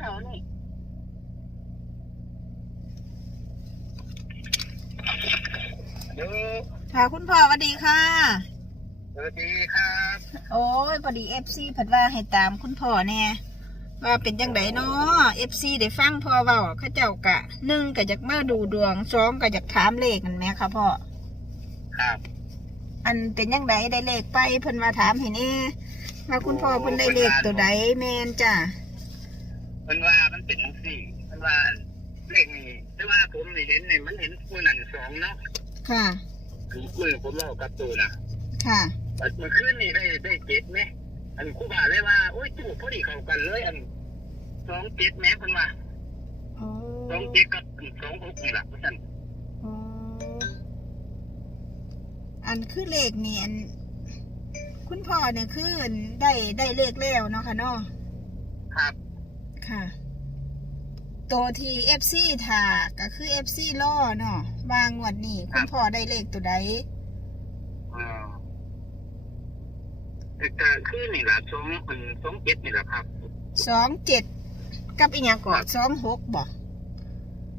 แถวนี่เดี๋ยวค่ะคุณพ่อสวัสดีค่ะ สวัสดีครับโอ้ยพอดีเอฟซีผัดว่าให้ตามคุณพ่อแน่ว่าเป็นจังไดเนาะเอฟซีได้ฟังพ่อเว้าเขาเจ้ากะหนึ่งก็อยากมาดูดวงสองก็อยากถามเลขกันแหมค่ะพ่อครับอันเป็นยังไงได้เลขไปเพิ่นมาถามเห็นเอ้ว่าคุณพ่อเพิ่นได้เลขตัวใดแมนจ้ะเพิ่นว่ามันเป็นจังซี่เพิ่นว่าเลขนี้แต่ว่าผมนี่เห็นนี่มันเห็นมือนั่นสองเนาะค่ะ คือมือผมเล่ากับตัวนะค่ะแต่เมื่อคืนนี่ได้ได้เจ็ดไหมอันครู่บ่าเลยว่าโอ้ยจูบพอดีเข้ากันเลย อันสองเจ็ดแหม้เพิ่นว่าโอ้สองเจ็ดกับสองหกนี่แหละเพราะฉะนั้นโอ้อันคือเลขนี่อัน คุณพ่อเนี่ยคืออันได้ได้เลขแล้วเนาะค่ะเนาะครับ ค่ะ ตัวที่เอฟซีถ่าก็คือเอฟซีล่อเนาะวางงวดนี้คุณพ่อได้เลขตัวใดอ่าแต่ก็คือนี่แหละสองอันสองเจ็ดนี่แหละครับ สองเจ็ดกับอีกอย่างก่อนสองหกบ่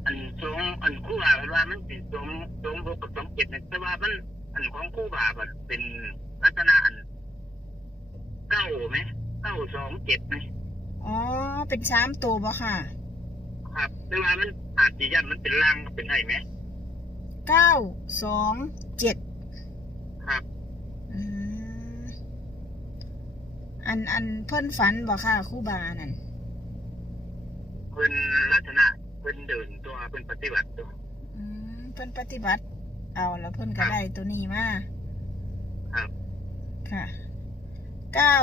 อันสองอันครู่บ่าเพิ่นว่ามันเป็นสองสองหกกับสองเจ็ดเนี่ยแต่ว่ามันอันของครู่บ่ามันเป็นลักษณะอันเก้าไหมเก้าสองเจ็ดไหม อ๋อ เป็นสามตัวบ่ค่ะ ครับแต่ว่ามันอาจจะยันมันเป็นล่างก็เป็นได้ไหมเก้าสองเจ็ดครับอืมอันอันเพิ่นฝันบ่ค่ะครู่บานั่นเพิ่นลักษณะเพิ่นเดินตัวเพิ่นปฏิบัติตัว อืมเพิ่นปฏิบัติ เอาแล้วเพิ่นก็ได้ตัวนี้มาครับ ค่ะเก้า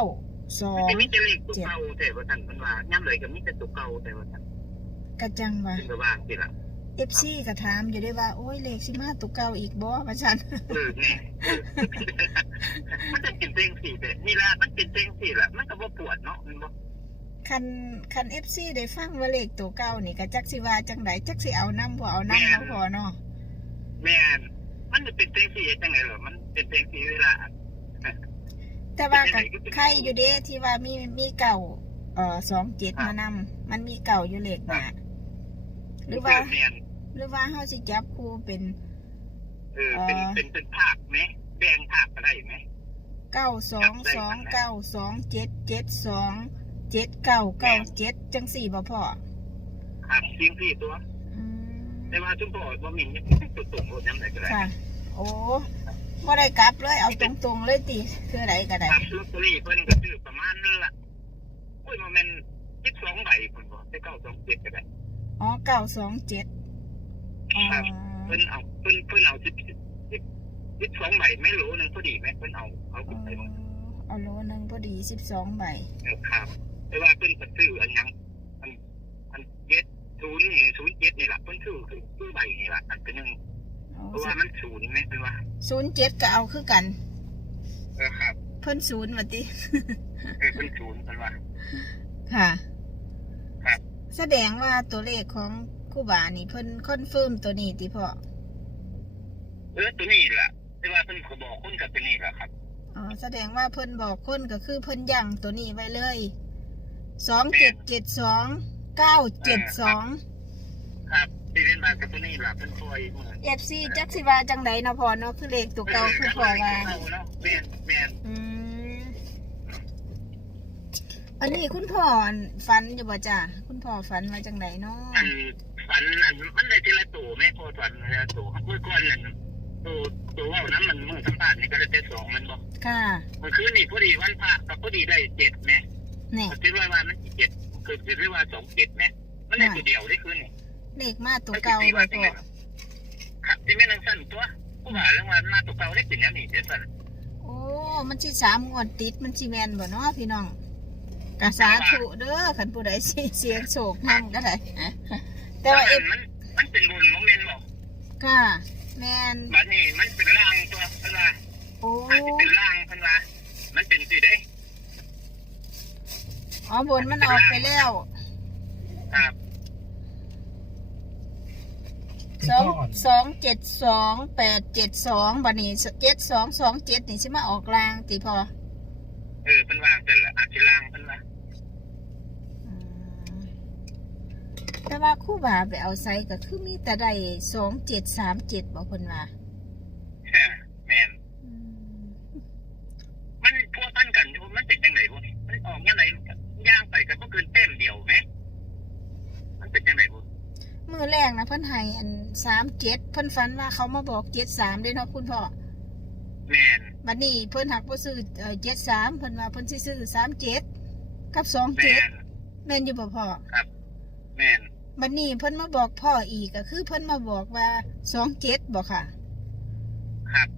สอมันง จะมีแต่เลขตัวเก่าแต่ว่าท่านเพิ่นว่าย่ำเลยก็มีแต่ตัวเก่าแต่ว่าท่านกระจังว่าเพิ่นก็ว่างสิล่ะ เอฟซีก็ถามอยู่ได้ว่า โอ้ยเลขสิมาตัวเก่าอีกบ่ว่าฉันเออแน่มันจะเป็นเต็งสี่แต่นี่ละมันเป็นเต็งสี่ละมันก็บ่ปวดเนาะมันบ่คันคันเอฟซีได้ฟังว่าเลขตัวเก่านี่ก็จักสิว่าจังไดจักสิเอาน้ำบ่เอาน้ำเนาะพอเนาะแม่นมันจะเป็นเต็งสี่จังไงเหรอมันเป็นเต็งสี่เวลา แต่ว่าก็ใครอยู่เด้ที่ว่ามีมีเก่าเอ่อสองเจ็ดมานำมันมีเก่าอยู่เลขหน้าหรือว่าแม่นหรือว่าเฮาสิจับคู่เป็นเออเป็นเป็นเป็นภาคไหมแบ่งภาคก็ได้ไหมเก้าสองสองเก้าสองเจ็ดเจ็ดสองเจ็ดเก้าเก้าเจ็ดจังสี่บ่พ่อครับเสียงสี่ตัวอืมแต่ว่าจุ่มพ่อบ่มีตัวตรงรถน้ำไหนก็ได้ค่ะ โอ้ บ่ได้กลับเลยเอาตรงๆเลยติคืออะไรก็ได้ครับลอตเตอรี่เพิ่นก็ซื้อประมาณนั่นล่ะโอ้ยมันเป็นสิบสองใบเพิ่นบอกได้เก้าสองเจ็ดก็ได้อ๋อเก้าสองเจ็ดอ๋อครับเพิ่นเอาเพิ่นเพิ่นเอาสิบสิบสิบสองใบไม่รู้นึงพอดีไหมเพิ่นเอาเอาอ๋ขึ้นไปหมดอเอาโลหนึ่งพอดีสิบสองใบเออครับแต่ว่าเพิ่นก็ซื้ออันยังอันอันเจ็ดศูนย์นี่ศูนย์เจ็ดนี่แหละเพิ่นซื้อคือซื้อใบนี่แหละอันเป็นหนึ่งอ๋อ เพราะว่ามันศูนย์ไหมเพิ่นว่าศูนย์เจ็ดก็เอาคือกัน เออครับ เพิ่นศูนย์มาติเออเพิ่นศูนย์เพิ่นว่า ค่ะ ครับ แสดงว่าตัวเลขของครูบานี่เพิ่นคอนเฟิร์มตัวนี้ติพ่อเออตัวนี้แหละแต่ว่าเพิ่นก็บอกคนกับตัวนี้แหละครับ อ๋อแสดงว่าเพิ่นบอกคนก็คือเพิ่นยั่งตัวนี้ไว้เลยสองเจ็ดเจ็ดสองเก้าเจ็ดสองครับ ที่เล่นมากับตัวนี้แหละเพิ่นคอยเหมือนเอฟซีจักสิว่าจังไดเนาะพ่อเนาะคือเลขตัวเก่าคือพ่อว่าเเนาะแม่นแม่นอืมอันนี้คุณพ่อฝันอยู่บ่จ้ะคุณพ่อฝันมาจังไดเนาะอันฝันอันมันได้ทีละตัวแม่พอฝันทีละตัวเมื่อก่อนนั่นตัวตัวว่านั้นมันมือสัมภาษณ์นี่ก็ได้แต่สองมันบอกค่ะเมื่อคืนนี่พอดีวันพระก็พอดีได้เจ็ดไหมเนี่ยคิดว่าว่ามันเจ็ดคือคิดว่าสองเจ็ดไหมมันได้ตัวเดียวได้คืนนี่ เลขมาตัวเก่าบ่พ่อครับที่แม่นางสั้นตัวผู้บ่าเรื่องว่ามาตัวเก่าได้เป็นอย่างนี้เดี๋ยวสั้นโอ้มันสิสามงวดติดมันสิแม่นบ่เนาะพี่น้องกะสาธุเด้อคันผู้ใดสิเสียงโศกนั่งก็ได้แต่ว่าเอฟมันมันเป็นบุญโมเมนต์บอกค่ะแม่นบัดนี้มันเป็นร่างตัวเพิ่นว่าโอ้อาจจะเป็นร่างเพิ่นว่ามันเป็นสิได้อ๋อบนมันออกไปแล้วครับ สองสองเจ็ดสองแปดเจ็ดสองบัดนี้เจ็ดสองสองเจ็ดนี่สิมาออกลางติพอเออเพิ่นวางเสร็จแล้วอาจจะร่างเพิ่นว่าอืมว่าครู่บาไปเอาไซก็คือมีแต่ได้สองเจ็ดสามเจ็ดบอกคนว่า แม่นมันพัวพันกันอยู่มันเป็นยังไงพวกนี้มันออกยังไงย่างไปกันก็เกินเต็มเดียวไหมมันเป็นยังไงพวก มือแรกนะเพิ่นให้อันสามเจ็ดเพิ่นฝันว่าเขามาบอกเจ็ดสามได้เนาะคุณพ่อแม่นบัดนี้เพิ่นหักบ่ซื้อเจ็ดสามเพิ่นว่าเพิ่นสิซื้อสามเจ็ดกับสองเจ็แม่ดนแม่นอยู่บ่พ่อแม่นบัดนี้เพิ่นมาบอกพ่ออีกก็คือเพิ่นมาบอกว่าสองเจ็ดบ่ค่ะครับ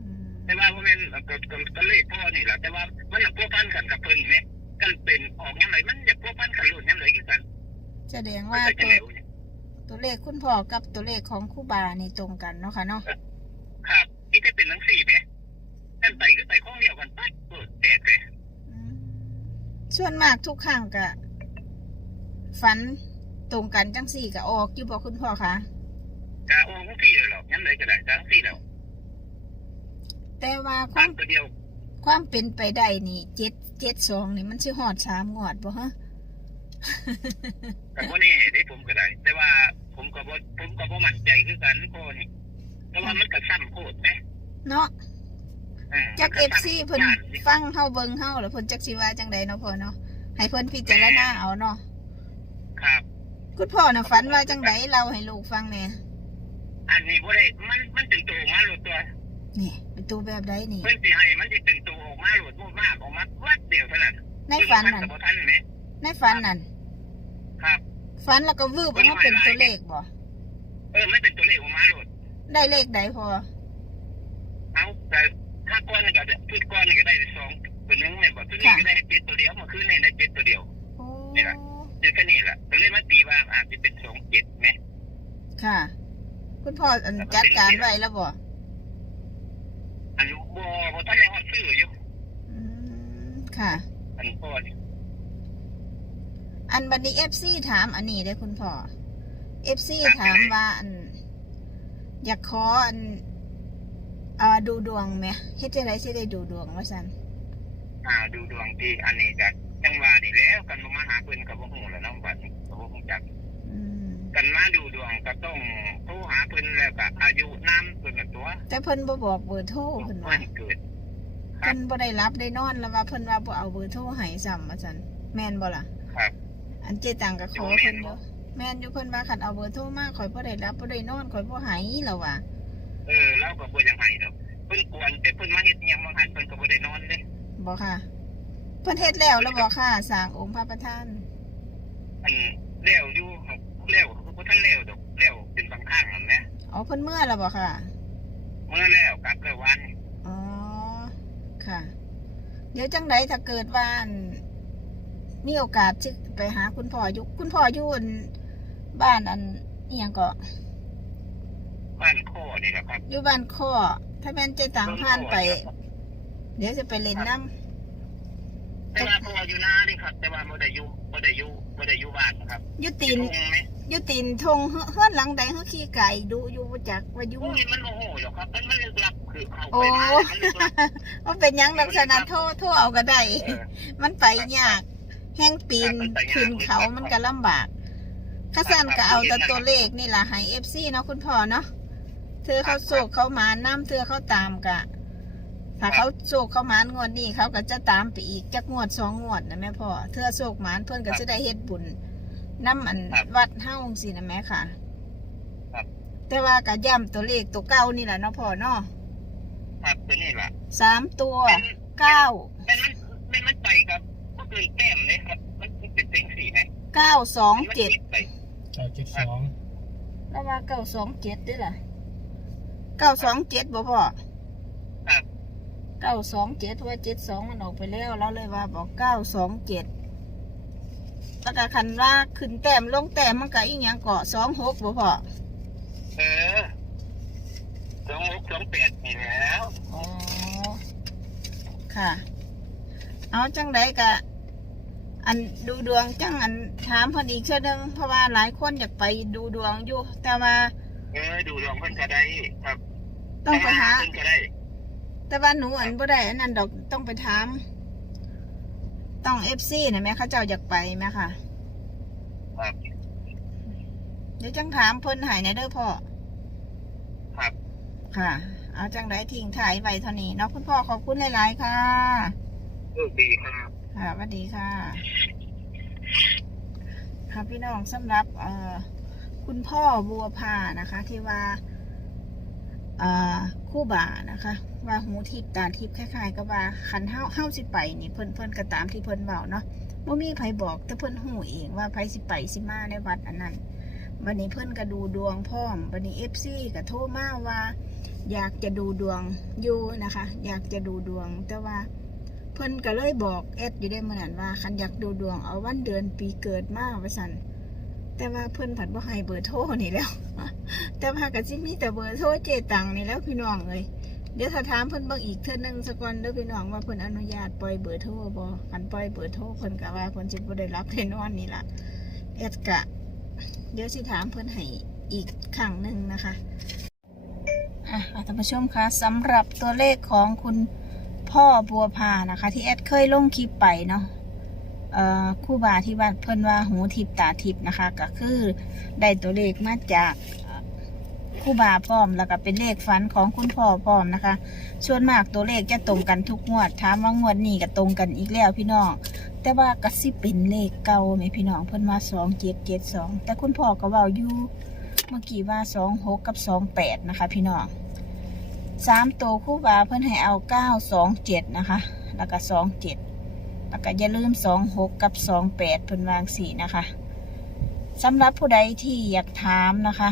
อืมแต่ว่าพ่อแม่นก็ก็ก็เลขพ่อนี่แหละแต่ว่ามันพัวพันกันกับเพิ่นไหมกันเป็นออกยังไงมันอยากพัวพันกันรุ่นยังไงกันแสดงมันว่าเป็นยัตังวไง ตัวเลขคุณพ่อกับตัวเลขของครูบานี่ตรงกันเนาะค่ะเนาะครับนี่จะเป็นหนังสี่ไหมกันไปก็ไปข้องเดียวกันปั๊บเปิดแตกเลยอืมส่วนมากทุกครั้งก็ฝันตรงกันจังสี่ก็ออกอยู่บอกคุณพ่อคะกะโอ้ทั้งสี่เลยหรอกยังเลยก็ได้ทั้งสี่แล้วแต่ว่าคตาวามมตัวเดียวความเป็นไปได้นี่เจ็ดเจ็ดสองนี่มันสิหอดสามงวดบ่ฮะ แต่ว่านี่ได้ผมก็ได้ แต่ว่าผมก็บ่ผมก็บ่มั่นใจคือกันพ่อนี่แต่ว่ามันก็ซ้ำโคตรไหมเนาะอืมจากเอฟซีเพิ่นย่านสิฟังเฮาเบิ่งเฮาแล้วเพิ่นจักสิว่าจังใดเนาะพ่อเนาะให้เพิ่นพิจารณาเอาเนาะครับคุณพ่อน่ะฝันว่าจังใดเล่าให้ลูกฟังแหน่อันนี้บ่ได้มันมันเป็นตัวมาโหลดตัวนี่เป็นตัวแบบใดนี่เพิ่นสิให้มันสิเป็นตัวออกมาโหลดมมากออกมาวัดเดียวเท่านั้นในฝันนั่นเพิ่บ่ทันไหม ในฝันนั่นครับฝันแล้วก็วืบออกมาเป็นตัวเลขบ่เออมันเป็นตัวเลขออกมาโหลดได้เลขใดพอเอาแต่ถ้าก้อนนี่ก็ได้คือก้อนนี่ก็ได้สองตัวหนึงเนี่ยบ่ตัวนี้ก็ได้เจ็ดตัวเดียวเมื่อคืนนี่ได้เจ็ดตัวเดียวโอ้นี่ล่ะคือแค่นี้แหละก็เลยมาตีว่าอาจจะเป็นสองเจ็ดไหมค่ะ คุณพ่ออันจัดการไว้แล้วบ่อันบ่บ่ทันได้ฮอดซื้ออยู่อืมค่ะอันพ่อนี่ อันบัดนี้ FC ถามอันนี้ได้อคุณพ่อ FC ถามว่าอัน อยากขออันเอ่อดูดวงไหมเฮ็ดจังไดสิได้ดูดวงว่าซั่นอ่าดูดวงที่อันนี้ก็จังว่านี่แล้วกันบ่มาหาเพิ่นก็บ่ฮู้แล้วเนาะบัดนี้ก็บ่ฮู้จักอืมกันมาดูดวงก็ต้องโทรหาเพิ่นแล้วก็อายุน้ำเพิ่นน่ะตัว แต่เพิ่นบ่บอกเบอร์โทรเพิ่นวัว่านเกิดเพิ่นบ่ได้รับได้นอนแล้วว่าเพิ่นว่าบ่เอาเบอร์โทรให้ซ้ำว่าซั่นแม่นบ่ล่ะ ครับ อันเจตังก็ขอเพิ่นอยู่แม่นอยู่เพิ่นว่าคันเอาเบอร์โทรมาข่อยบ่ได้รับบ่ได้นอนข่อยบ่ให้แล้วว่าเออเราก็บ่อยังให้ดอกเพิ่นกวนแต่เพิ่นมาเฮ็ดอิหยังบ่หันเพิ่นก็บ่ได้นอนเด้บ่ค่ะ เพิ่นเฮ็ดแล้วแล้วบ่ค่ะสร้างองค์พระประธาน อันแล้วอยู่แล้วบ่ทันแล้วดอกแล้วเป็นบางครั้งนั่นแหละอ๋อเพิ่นเมื่อแล้วบ่ค่ะ เมื่อแล้วกลับแล้ววันอ๋อค่ะ เดี๋ยวจังไดถ้าเกิดว่าอั่น มีโอกาสที่ไปหาคุณพ่ออยู่คุณพ่ออยู่อั่นบ้านอันเอียงก็บ้านข้อนี่แหละครับอยู่บ้านข้อถ้าแม่นเจตังผ่านไป เดี๋ยวจะไปเล่นน้แต่ว่าพ่ออยู่นานี่ครับ แต่ว่าบ่ได้อยู่บ่ได้อยู่บ่ได้อยู่บ้านนะครับำอยู่ตีนทุ่งไหมอยู่ตีนทงเฮืเฮือนหลังใดเฮือขี้ไก่ดูอยู่บ่จักว่าอยู่โอ้ยมันโอ้โหหรอกครับมันมันลึกลับคือเข้าโอ้ไปมามันลึกลับว่าเป็นหยังลักษณะโทษโทษเอาก็ได้เออมันไปยาก แห้งปีนมันไปยากขึ้นเขามันก็ลำบากข้าสันก็เอาแต่ตัวเลขนี่ล่ะให้เอฟซีเนาะคุณพ่อเนาะเธอเขาโศกเขาหมาน้ำเธอเขาตามกะ ถ้าเขาโศกเขาหมานงวดนี้เขาก็จะตามไปอีกจักงวดสองงวดนะแม่พ่อเธอโศกหมานเพื่อนก็จะได้เฮ็ดบุญน้ำอันวัดเฮ้าสินะแม่ค่ะแต่ว่าก็ย่ำตัวเลขตัวเก้านี่แหละเนาะพ่อเนาะครับตัวนี้ล่ะสามตัวเก้ามันมันมันมันไปครับ ก็เกินแต้มเลยครับ มันเป็นเต็งสี่ไหมเก้าสองมันเจ็ดติไปเก้าเจ็ดสองแล้วว่าเก้าสองเจ็ดด้วยล่ะเก้าสองเจ็ดบ่พ่อครับเก้าสองเจ็ดว่าเจ็ดสองมันออกไปแล้วเราเลยว่าบอกเก้าสองเจ็ดแล้วก็คันว่าขึ้นแต้มลงแต้มมันก็อีกอย่างเกาะสองหกบ่พ่อเออสองหกสองแปดนี่แล้วอ๋อค่ะ เอาจังไดกะ อันดูดวงจังอันถามเพิ่นอีกเชื่อนึงเพราะว่าหลายคนอยากไปดูดวงอยู่ แต่ว่า เออดูดวงเพิ่นก็ได้ครับต้องไปหา เพิ่นก็ได้ แต่ว่าหนูอันบ่ได้อันนั้นดอกต้องไปถาม ต้องเอฟซีนะแม่เขาเจ้าอยากไปไหมค่ะครับ เดี๋ยวจังถามเพิ่นใหายในเด้อพ่อครับ ค่ะ เอาจังไดทิ้งถ่ายไว้เท่านี้เนาะคุณพ่อขอบคุณหลายๆค่ะ โชคดีครับ ค่ะสวัสดีค่ะ ค่ะพี่น้องสำหรับเอ่อคุณพ่อบัวพานะคะ ที่ว่าเอ่อคู่บ่านะคะ ว่าหูทิพตาทิพคล้ายๆกับว่าคันเฮาเฮาสิไปนี่เพิ่นเพิ่นก็ตามที่เพิ่นเว้าเนาะบ่มีไผบอกแต่เพิ่นหูเองว่าไผสิไปสิมาในวัดอันนั้นวันนี้เพิ่นก็ดูดวงพร้อมวันนี้ FC ก็โทรมาว่า อยากจะดูดวงอยู่นะคะ อยากจะดูดวงแต่ว่า เพิ่นก็เลยบอกแอดอยู่ได้เมื่อนั้นว่าคันอยากดูดวงเอาวันเดือนปีเกิดมาว่าซั่นแต่ว่าเพิ่นผัดบ่ให้เบอร์โทรนี่แล้ว แต่ว่าก็สิมีแต่เบอร์โทรเจตังนี่แล้วพี่น้องเอ้ยเดี๋ยวถ้าถามเพิ่นบิ่งอีกเทื่อนึงสักก่อนเด้อพี่น้องว่าเพิ่นอนุญาตปล่อยเบอร์โทรบ่คันปล่อยเบอร์โทรเพิ่นก็ว่าเพิ่นสิบ่ได้รับได้นอนนี่ล่ะแอดกะ เดี๋ยวสิถามเพิ่นให้อีกครั้งหนึ่งนะคะอะท่านผู้ชมคะสำหรับตัวเลขของคุณ พ่อบัวพานะคะ ที่แอดเคยลงคลิปไปเนาะคู่บาที่ว่าเพิ่นว่าหูทิพตาทิพนะคะ ก็คือได้ตัวเลขมาจากคู่บาพร้อมแล้วก็เป็นเลขฝันของคุณพ่อพร้อมนะคะ ส่วนมากตัวเลขจะตรงกันทุกงวดถามว่างวดนี้ก็ตรงกันอีกแล้วพี่น้องแต่ว่าก็สิเป็นเลขเก่าไหมพี่น้องเพิ่นว่าสองเจ็ดเจ็ดสองแต่คุณพ่อก็เว้าอยู่เมื่อกี้ว่าสองหกกับสองแปดนะคะ พี่น้อง สามตัวคู่บาเพื่อนให้เอาเก้าสองเจ็ดนะคะ แล้วก็สองเจ็ดแล้วก็อย่าลืมสองหกกับสองแปดเพื่อนวางสี่นะคะสำหรับผู้ใดที่อยากถามนะคะ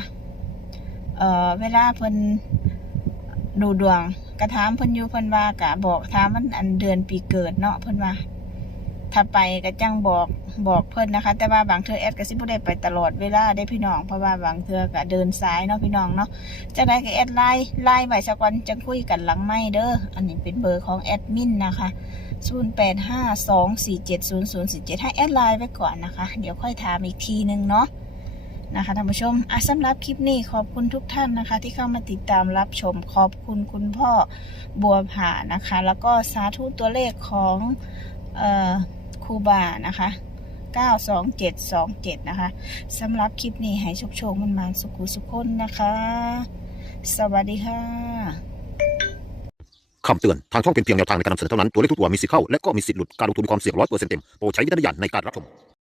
เอ่อเวลาเพิ่นดูดวงกระถามเพิ่นอยู่เพิ่นว่ากะบอกถามมันอันเดือนปีเกิดเนาะเพิ่นว่า ถ้าไปก็จังบอกบอกเพิ่นนะคะ แต่ว่าบางเทื่อแอดก็สิบ่ได้ไปตลอดเวลาได้พี่น้องเพราะว่าบางเทื่อก็เดินสายเนาะพี่น้องเนาะจะได้กับแอดไลน์ไลน์ไว้สักวันจะคุยกันหลังไม่เด้ออันนี้เป็นเบอร์ของแอดมินนะคะ0852470047ให้แอดไลน์ไว้ก่อนนะคะ เดี๋ยวค่อยถามอีกทีนึงเนาะนะคะท่านผู้ชมอะสำหรับคลิปนี้ขอบคุณทุกท่านนะคะ ที่เข้ามาติดตามรับชมขอบคุณคุณพ่อบัวผานะคะ แล้วก็สาธุตัวเลขของเอ่อ ครูบานะคะ92727 นะคะสำหรับคลิปนี้ให้โชคโชคมันมาสุขุสุขคนนะคะ สวัสดีค่ะ คำเตือน ทางช่องเป็นเพียงแนวทางในการนำเสนอเท่านั้น ตัวเลขทุกตัวมีสิทธิ์เข้า และก็มีสิทธิ์หลุด การลงทุนมีความเสี่ยงร้อยเปอร์เซ็นต์เต็ม โปรดใช้วิจารณญาณในการรับชม